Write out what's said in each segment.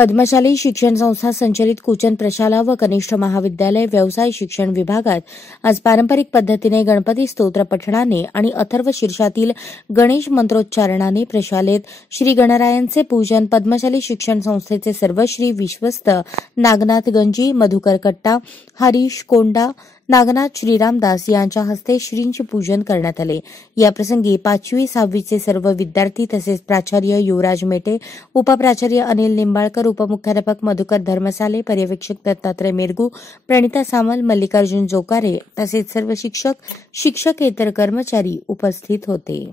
पद्मशाली शिक्षण संस्था संचलित कुचन प्रशाला व कनिष्ठ महाविद्यालय व्यवसाय शिक्षण विभागात आज पारंपरिक पद्धतीने गणपती स्तोत्र पठणाने आणि अथर्व शीर्षातील गणेश मंत्रोच्चारणाने प्रशालेत श्री गणरायांचे पूजन पद्मशाली शिक्षण संस्थेचे सर्वश्री विश्वस्त नागनाथ गंजी, मधुकर कट्टा, हरीश कोंडा, नागनाथ श्रीरामदास यांच्या हस्ते श्रींचे पूजन करण्यात आले। या प्रसंगी 5वी 6वीचे सर्व विद्यार्थी तसेच प्राचार्य युवराज मेटे, उपप्राचार्य अनिल निंबाळकर, उपमुख्याध्यापक मधुकर धर्मसाले, पर्यवेक्षक दत्तात्रय मेरगू, प्रणिता सामल, मल्लिकार्जुन जोकारे तसेच सर्व शिक्षक, शिक्षकेतर कर्मचारी उपस्थित होते।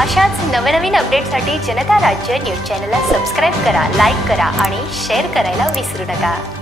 अशाच नवनवीन अपडेटसाठी जनता राज्य न्यूज चॅनलला सबस्क्राइब करा, लाईक करा आणि शेअर करायला विसरू नका।